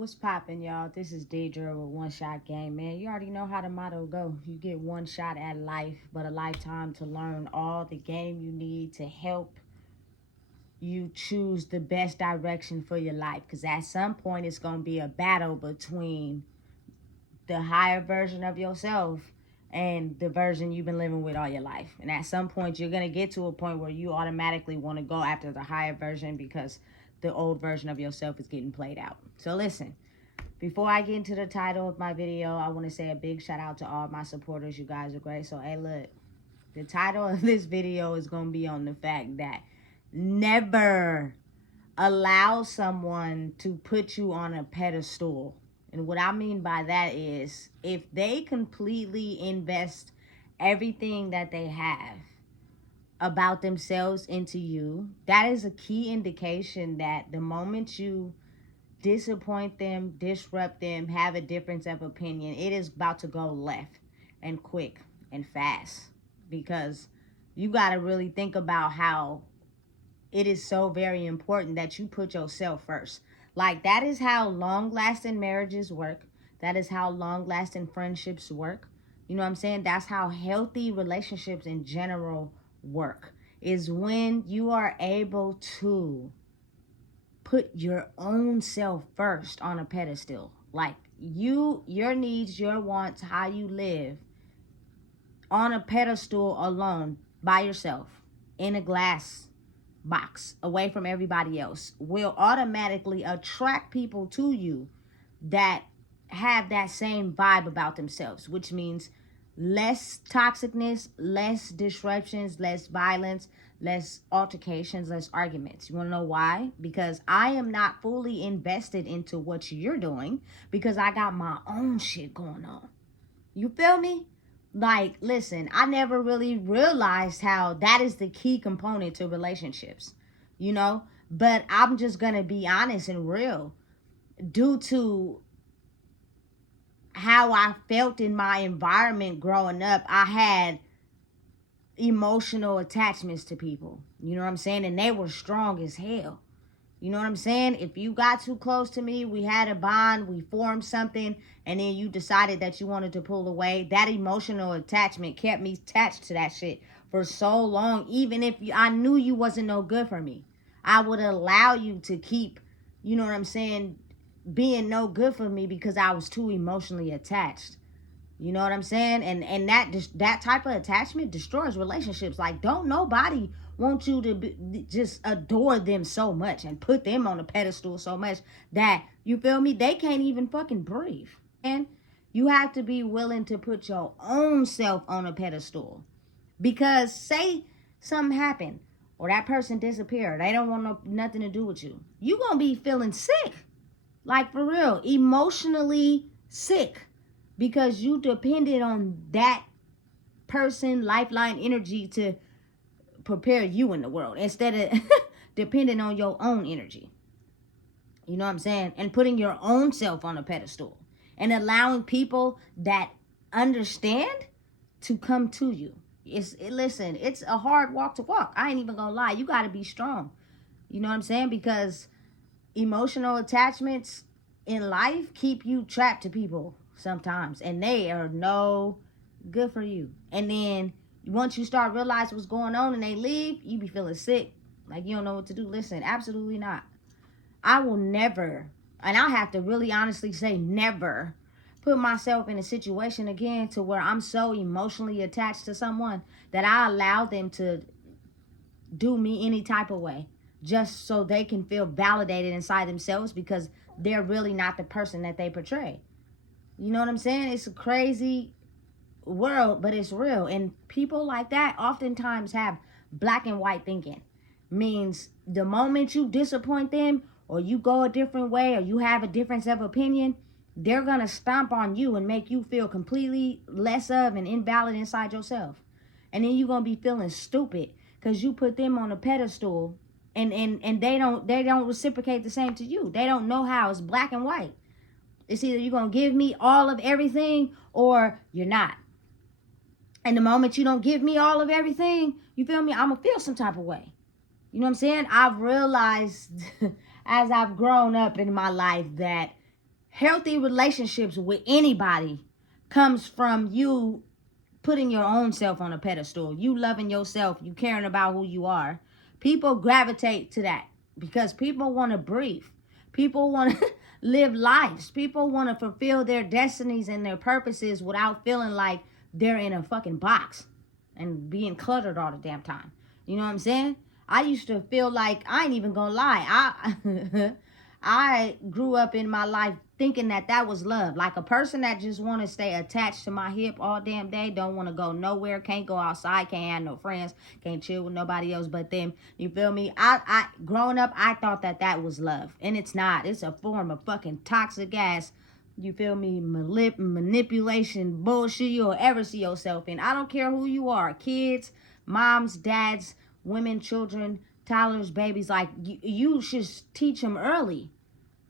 What's poppin', y'all? This is Deidre with One Shot Game, man. You already know how the motto go. You get one shot at life, but a lifetime to learn all the game you need to help you choose the best direction for your life. Because at some point, it's going to be a battle between the higher version of yourself and the version you've been living with all your life. And at some point, you're going to get to a point where you automatically want to go after the higher version because the old version of yourself is getting played out. So listen, before I get into the title of my video, I want to say a big shout out to all my supporters. You guys are great. So, hey, look, the title of this video is going to be on the fact that never allow someone to put you on a pedestal. And what I mean by that is if they completely invest everything that they have about themselves into you, that is a key indication that the moment you disappoint them, disrupt them, have a difference of opinion, it is about to go left and quick and fast. Because you got to really think about how it is so very important that you put yourself first. Like, that is how long-lasting marriages work. That is how long-lasting friendships work. You know what I'm saying? That's how healthy relationships in general work, is when you are able to put your own self first on a pedestal. Like, your needs, your wants, how you live on a pedestal alone by yourself in a glass box away from everybody else will automatically attract people to you that have that same vibe about themselves, which means less toxicness, less disruptions, less violence, less altercations, less arguments. You want to know why? Because I am not fully invested into what you're doing because I got my own shit going on. You feel me? Like, listen, I never really realized how that is the key component to relationships, you know? But I'm just going to be honest and real. Due to how I felt in my environment growing up, I had emotional attachments to people. You know what I'm saying? And they were strong as hell. You know what I'm saying? If you got too close to me, we had a bond, we formed something, and then you decided that you wanted to pull away, that emotional attachment kept me attached to that shit for so long. Even if I knew you wasn't no good for me, I would allow you to keep, you know what I'm saying, being no good for me because I was too emotionally attached. You know what I'm saying? And that type of attachment destroys relationships. Like, don't nobody want you to just adore them so much and put them on a pedestal so much that, you feel me, they can't even fucking breathe. And you have to be willing to put your own self on a pedestal. Because say something happened or that person disappeared, they don't want nothing to do with you, you gonna be feeling sick. Like, for real, emotionally sick. Because you depended on that person, lifeline energy to prepare you in the world instead of depending on your own energy. You know what I'm saying? And putting your own self on a pedestal and allowing people that understand to come to you. Listen, it's a hard walk to walk. I ain't even gonna lie. You got to be strong. You know what I'm saying? Because emotional attachments in life keep you trapped to people sometimes, and they are no good for you. And then once you start realizing what's going on and they leave, you be feeling sick, like you don't know what to do. Listen, absolutely not. I will never, and I have to really honestly say never, put myself in a situation again to where I'm so emotionally attached to someone that I allow them to do me any type of way just so they can feel validated inside themselves because they're really not the person that they portray. You know what I'm saying? It's a crazy world, but it's real. And people like that oftentimes have black and white thinking. Means the moment you disappoint them or you go a different way or you have a difference of opinion, they're going to stomp on you and make you feel completely less of and invalid inside yourself. And then you're going to be feeling stupid because you put them on a pedestal and they don't reciprocate the same to you. They don't know how it's black and white. It's either you're going to give me all of everything or you're not. And the moment you don't give me all of everything, you feel me, I'm going to feel some type of way. You know what I'm saying? I've realized as I've grown up in my life that Healthy relationships with anybody comes from you putting your own self on a pedestal, you loving yourself, you caring about who you are. People gravitate to that because people want to breathe. People want to live lives. People want to fulfill their destinies and their purposes without feeling like they're in a fucking box and being cluttered all the damn time. You know what I'm saying? I used to feel like, I ain't even gonna lie, I grew up in my life thinking that that was love. Like a person that just want to stay attached to my hip all damn day, don't want to go nowhere, can't go outside, can't have no friends, can't chill with nobody else but them. You feel me? I growing up, I thought that that was love, and it's not. It's a form of fucking toxic ass, you feel me, manipulation bullshit you'll ever see yourself in. I don't care who you are, kids, moms, dads, women, children, toddlers, babies. Like you should teach them early,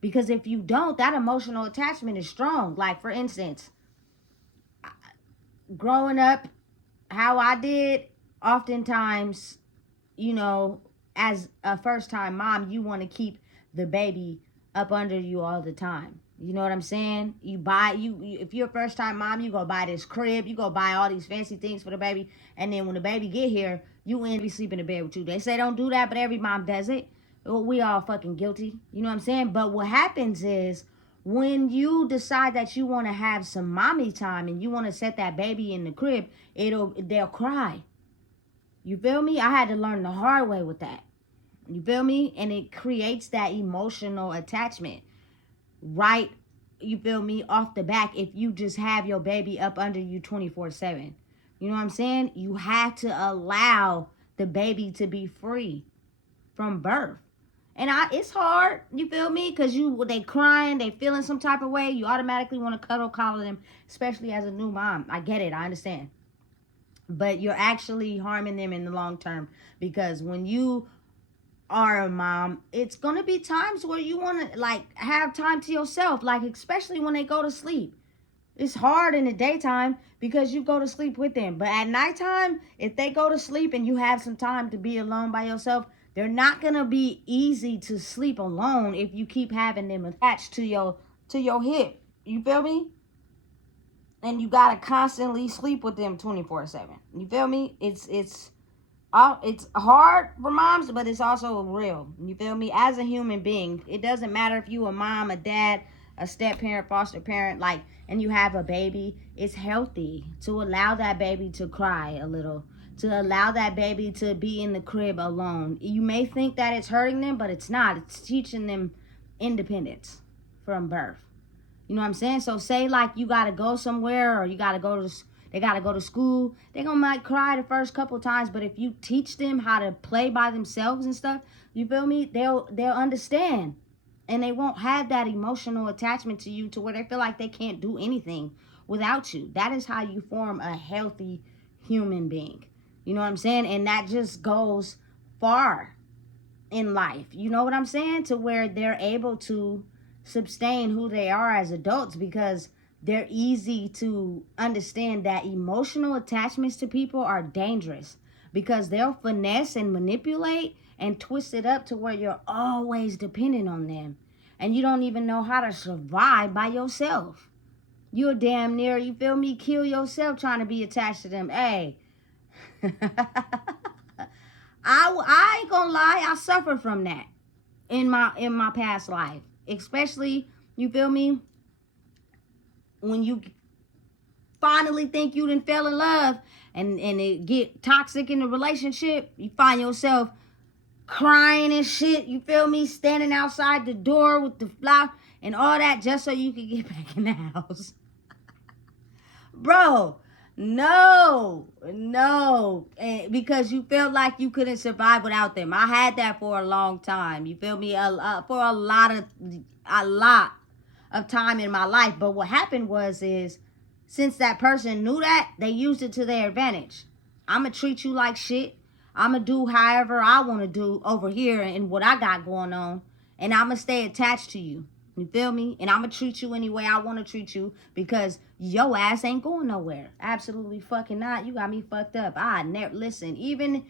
because if you don't, that emotional attachment is strong. Like for instance, growing up, how I did, oftentimes, you know, as a first time mom, you want to keep the baby up under you all the time. You know what I'm saying? You buy, if you're a first time mom, you go buy this crib, you go buy all these fancy things for the baby, and then when the baby get here, you ain't be sleeping in bed with you. They say don't do that, but every mom does it. Well, we all fucking guilty. You know what I'm saying? But what happens is, when you decide that you want to have some mommy time and you want to set that baby in the crib, they'll cry. You feel me? I had to learn the hard way with that. You feel me? And it creates that emotional attachment, right? You feel me? Off the back, if you just have your baby up under you 24/7. You know what I'm saying? You have to allow the baby to be free from birth. And it's hard, you feel me? Because they crying, they feeling some type of way. You automatically want to cuddle, collar them, especially as a new mom. I get it, I understand. But you're actually harming them in the long term, because when you are a mom, it's going to be times where you want to like have time to yourself, like especially when they go to sleep. It's hard in the daytime because you go to sleep with them. But at nighttime, if they go to sleep and you have some time to be alone by yourself, they're not going to be easy to sleep alone if you keep having them attached to your hip. You feel me? And you got to constantly sleep with them 24/7. You feel me? It's hard for moms, but it's also real. You feel me? As a human being, it doesn't matter if you a mom, a dad, a step parent, foster parent, like, and you have a baby. It's healthy to allow that baby to cry a little, to allow that baby to be in the crib alone. You may think that it's hurting them, but it's not. It's teaching them independence from birth. You know what I'm saying? So say like you gotta go somewhere, or you gotta go to, they gotta go to school. They gonna might cry the first couple of times, but if you teach them how to play by themselves and stuff, you feel me? They'll understand, and they won't have that emotional attachment to you to where they feel like they can't do anything without you. That is how you form a healthy human being. You know what I'm saying? And that just goes far in life. You know what I'm saying? To where they're able to sustain who they are as adults, because they're easy to understand that emotional attachments to people are dangerous, because they'll finesse and manipulate and twist it up to where you're always dependent on them, and you don't even know how to survive by yourself. You'll damn near, you feel me, kill yourself trying to be attached to them. Hey, I ain't gonna lie, I suffered from that in my past life. Especially, you feel me, when you finally think you done fell in love and it get toxic in the relationship, you find yourself crying and shit, you feel me, standing outside the door with the flower and all that just so you can get back in the house. Bro, no, because you felt like you couldn't survive without them. I had that for a long time. You feel me? For a lot of time in my life. But what happened is since that person knew that, they used it to their advantage. I'm gonna treat you like shit. I'm gonna do however I want to do over here and what I got going on, and I'm gonna stay attached to you. You feel me? And I'm going to treat you any way I want to treat you, because your ass ain't going nowhere. Absolutely fucking not. You got me fucked up. I never, listen, even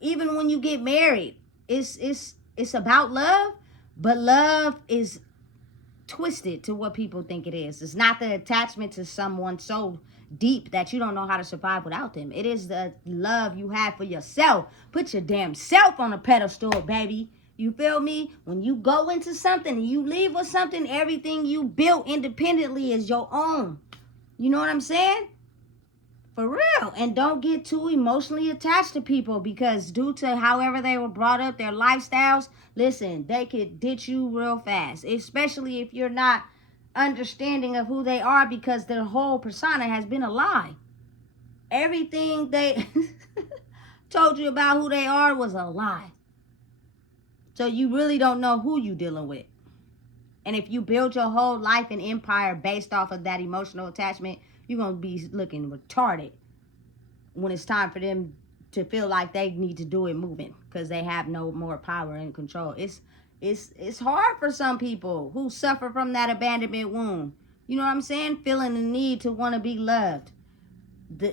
when you get married, it's about love, but love is twisted to what people think it is. It's not the attachment to someone so deep that you don't know how to survive without them. It is the love you have for yourself. Put your damn self on a pedestal, baby. You feel me? When you go into something and you leave with something, everything you built independently is your own. You know what I'm saying? For real. And don't get too emotionally attached to people, because due to however they were brought up, their lifestyles, listen, they could ditch you real fast, especially if you're not understanding of who they are, because their whole persona has been a lie. Everything they told you about who they are was a lie. So you really don't know who you dealing with. And if you build your whole life and empire based off of that emotional attachment, you're going to be looking retarded when it's time for them to feel like they need to do it moving, because they have no more power and control. It's hard for some people who suffer from that abandonment wound. You know what I'm saying? Feeling the need to want to be loved.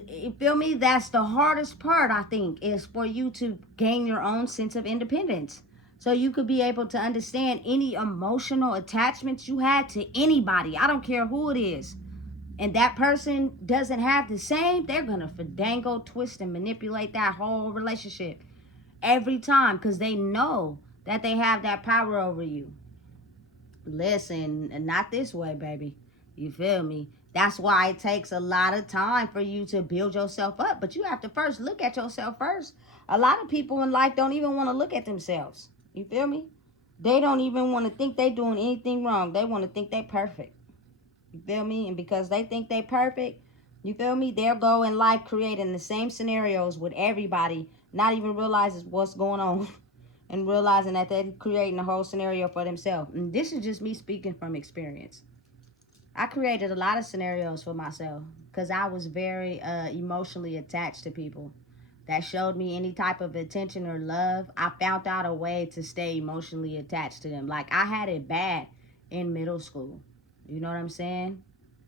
You feel me? That's the hardest part, I think, is for you to gain your own sense of independence. So you could be able to understand any emotional attachments you had to anybody. I don't care who it is. And that person doesn't have the same, they're going to fandango, twist, and manipulate that whole relationship every time, because they know that they have that power over you. Listen, not this way, baby. You feel me? That's why it takes a lot of time for you to build yourself up. But you have to first look at yourself first. A lot of people in life don't even want to look at themselves. You feel me? They don't even want to think they're doing anything wrong. They want to think they're perfect. You feel me? And because they think they perfect, you feel me? They'll go in life creating the same scenarios with everybody, not even realizing what's going on and realizing that they're creating a whole scenario for themselves. And this is just me speaking from experience. I created a lot of scenarios for myself because I was very emotionally attached to people that showed me any type of attention or love. I found out a way to stay emotionally attached to them. Like, I had it bad in middle school. You know what I'm saying?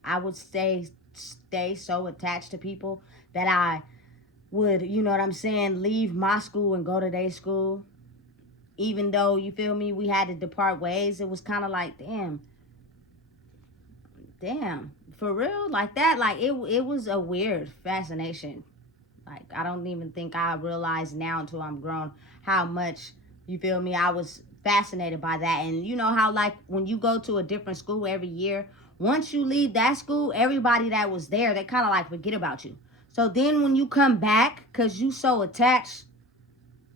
I would stay so attached to people that I would, you know what I'm saying, leave my school and go to their school. Even though, you feel me, we had to depart ways, it was kind of like, damn, for real, like that. Like, it was a weird fascination. Like, I don't even think I realize now until I'm grown how much, you feel me, I was fascinated by that. And you know how, like, when you go to a different school every year, once you leave that school, everybody that was there, they kind of like forget about you. So then when you come back, because you so attached,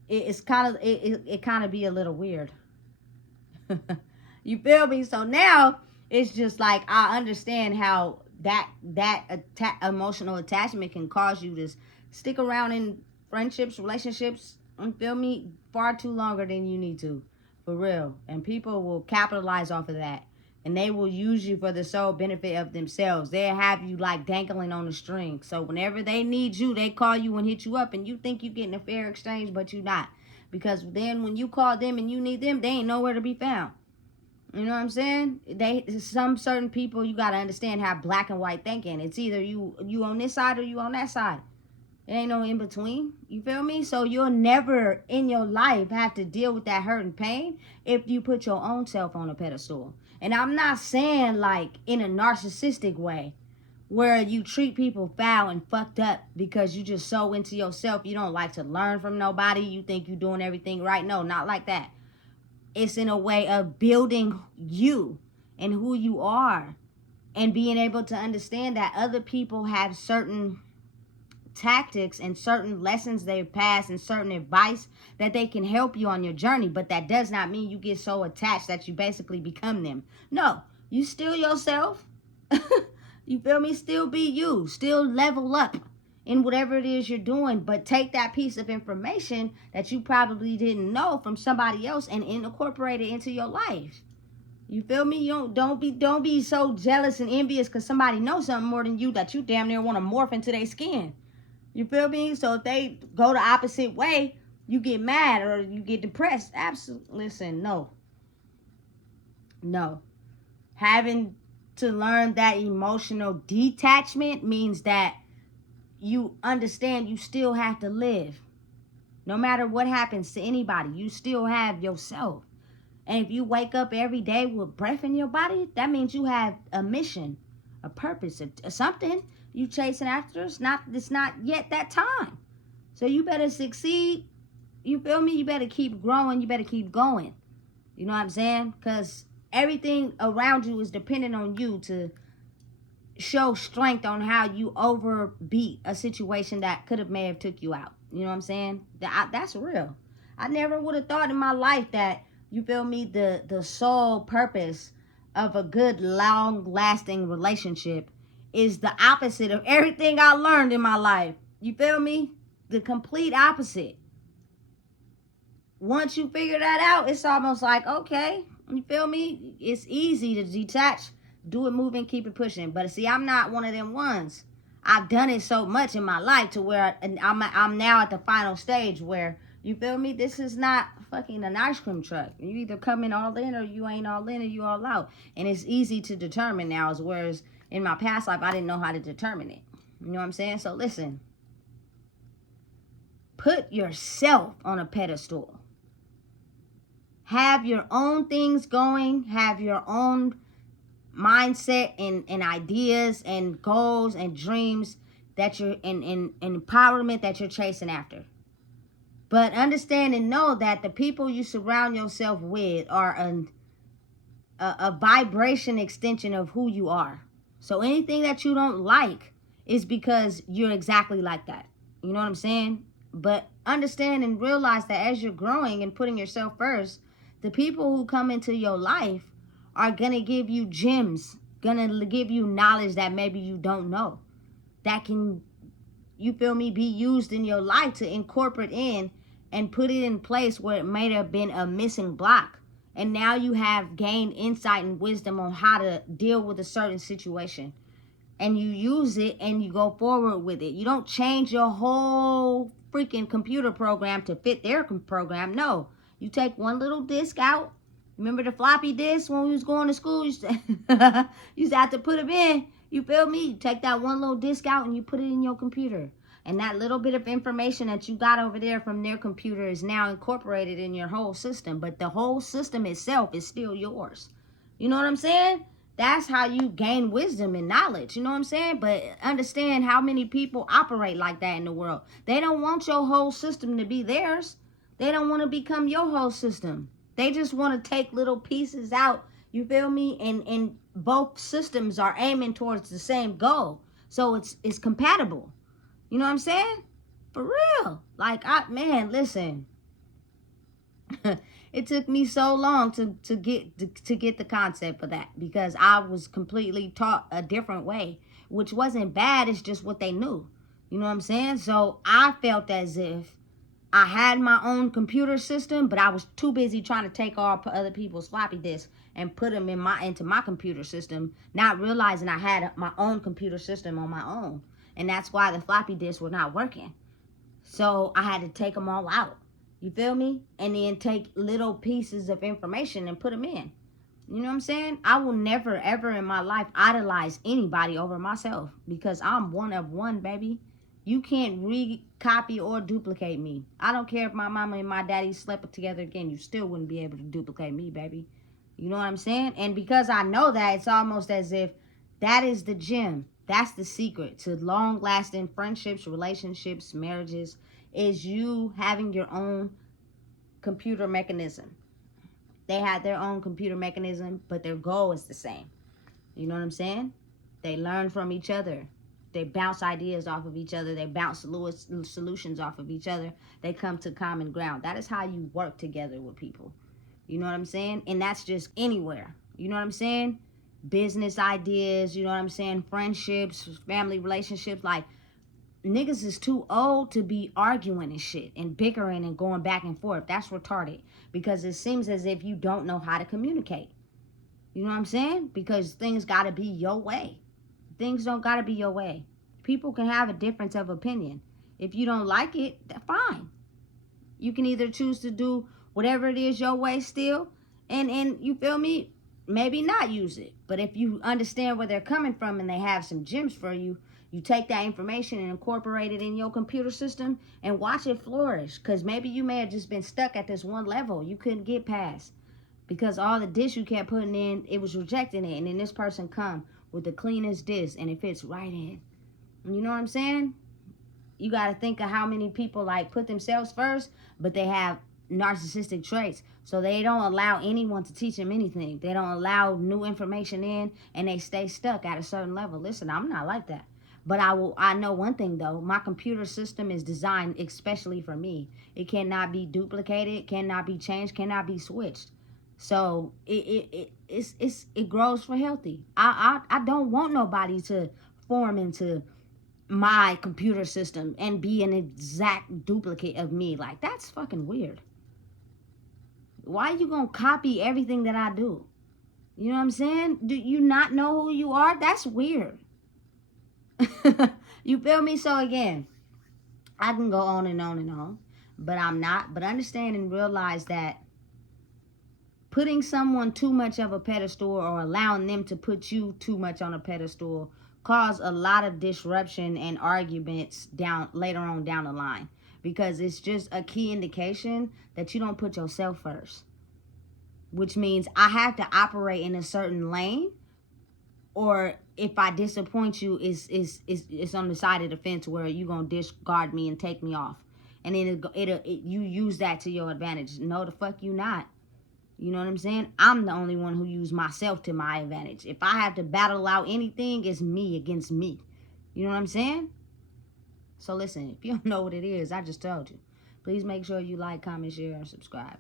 it kind of be a little weird. You feel me? So now it's just like, I understand how that emotional attachment can cause you to stick around in friendships, relationships, you feel me, far too longer than you need to, for real. And people will capitalize off of that, and they will use you for the sole benefit of themselves. They'll have you like dangling on a string. So whenever they need you, they call you and hit you up, and you think you're getting a fair exchange, but you're not. Because then when you call them and you need them, they ain't nowhere to be found. You know what I'm saying? Some certain people, you got to understand, have black and white thinking. It's either you on this side or you on that side. It ain't no in between. You feel me? So you'll never in your life have to deal with that hurt and pain if you put your own self on a pedestal. And I'm not saying like in a narcissistic way where you treat people foul and fucked up because you just so into yourself. You don't like to learn from nobody. You think you're doing everything right. No, not like that. It's in a way of building you and who you are, and being able to understand that other people have certain tactics and certain lessons they've passed and certain advice that they can help you on your journey. But that does not mean you get so attached that you basically become them. No, you still yourself. You feel me? Still be you. Still level up in whatever it is you're doing, but take that piece of information that you probably didn't know from somebody else and incorporate it into your life. You feel me? Don't be so jealous and envious because somebody knows something more than you that you damn near want to morph into their skin. You feel me? So if they go the opposite way, you get mad or you get depressed. Absolutely. Listen, no. Having to learn that emotional detachment means that you understand you still have to live. No matter what happens to anybody, you still have yourself. And if you wake up every day with breath in your body, that means you have a mission, a purpose, something you chasing after. It's not yet that time. So you better succeed. You feel me? You better keep growing. You better keep going. You know what I'm saying? Because everything around you is dependent on you to show strength on how you overbeat a situation that may have took you out. You know what I'm saying? That's real. I never would have thought in my life that, you feel me, the sole purpose of a good, long-lasting relationship is the opposite of everything I learned in my life. You feel me? The complete opposite. Once you figure that out, it's almost like, okay, you feel me? It's easy to detach, do it moving, keep it pushing. But see, I'm not one of them ones. I've done it so much in my life to where I'm now at the final stage where, you feel me, this is not fucking an ice cream truck. You either coming all in or you ain't all in or you all out. And it's easy to determine now, as whereas in my past life, I didn't know how to determine it. You know what I'm saying? So listen, put yourself on a pedestal. Have your own things going. Have your own mindset and ideas and goals and dreams that you're in empowerment that you're chasing after. But understand and know that the people you surround yourself with are a vibration extension of who you are. So anything that you don't like is because you're exactly like that. You know what I'm saying? But understand and realize that as you're growing and putting yourself first, the people who come into your life are going to give you gems, going to give you knowledge that maybe you don't know, that can, you feel me, be used in your life to incorporate in and put it in place where it may have been a missing block. And now you have gained insight and wisdom on how to deal with a certain situation. And you use it and you go forward with it. You don't change your whole freaking computer program to fit their program. No. You take one little disk out. Remember the floppy disk when we was going to school? You used to have to put them in. You feel me? You take that one little disk out and you put it in your computer. And that little bit of information that you got over there from their computer is now incorporated in your whole system. But the whole system itself is still yours. You know what I'm saying? That's how you gain wisdom and knowledge. You know what I'm saying? But understand how many people operate like that in the world. They don't want your whole system to be theirs. They don't want to become your whole system. They just want to take little pieces out, you feel me? And both systems are aiming towards the same goal. So it's compatible. You know what I'm saying? For real. Like, man, listen. It took me so long to get the concept of that, because I was completely taught a different way, which wasn't bad. It's just what they knew. You know what I'm saying? So I felt as if I had my own computer system, but I was too busy trying to take all other people's floppy disks and put them into my computer system, not realizing I had my own computer system on my own. And that's why the floppy disks were not working. So I had to take them all out. You feel me? And then take little pieces of information and put them in. You know what I'm saying? I will never, ever in my life idolize anybody over myself, because I'm one of one, baby. You can't copy or duplicate me. I don't care if my mama and my daddy slept together again. You still wouldn't be able to duplicate me, baby. You know what I'm saying? And because I know that, it's almost as if that is the gem. That's the secret to long-lasting friendships, relationships, marriages, is you having your own computer mechanism. They had their own computer mechanism, but their goal is the same. You know what I'm saying? They learn from each other. They bounce ideas off of each other. They bounce solutions off of each other. They come to common ground. That is how you work together with people. You know what I'm saying? And that's just anywhere. You know what I'm saying? Business ideas, you know what I'm saying? Friendships, family relationships. Like, niggas is too old to be arguing and shit and bickering and going back and forth. That's retarded, because it seems as if you don't know how to communicate. You know what I'm saying? Because things got to be your way. Things don't got to be your way. People can have a difference of opinion. If you don't like it, that's fine. You can either choose to do whatever it is your way still, and you feel me, maybe not use it. But if you understand where they're coming from and they have some gems for you, you take that information and incorporate it in your computer system and watch it flourish. Because maybe you may have just been stuck at this one level you couldn't get past. Because all the dish you kept putting in, it was rejecting it. And then this person come with the cleanest dish and it fits right in. You know what I'm saying? You got to think of how many people like put themselves first, but they have narcissistic traits. So they don't allow anyone to teach them anything. They don't allow new information in, and they stay stuck at a certain level. Listen, I'm not like that. But I know one thing though. My computer system is designed especially for me. It cannot be duplicated, cannot be changed, cannot be switched. So it grows for healthy. I don't want nobody to form into my computer system and be an exact duplicate of me. Like, that's fucking weird. Why are you gonna copy everything that I do? You know what I'm saying? Do you not know who you are? That's weird. You feel me? So again, I can go on and on and on, but I'm not. But understand and realize that putting someone too much of a pedestal or allowing them to put you too much on a pedestal cause a lot of disruption and arguments later on down the line, because it's just a key indication that you don't put yourself first, which means I have to operate in a certain lane, or if I disappoint you, it's on the side of the fence where you gonna discard me and take me off, and then you use that to your advantage. No, the fuck you not. You know what I'm saying? I'm the only one who used myself to my advantage. If I have to battle out anything, it's me against me. You know what I'm saying? So listen, if you don't know what it is, I just told you. Please make sure you like, comment, share, and subscribe.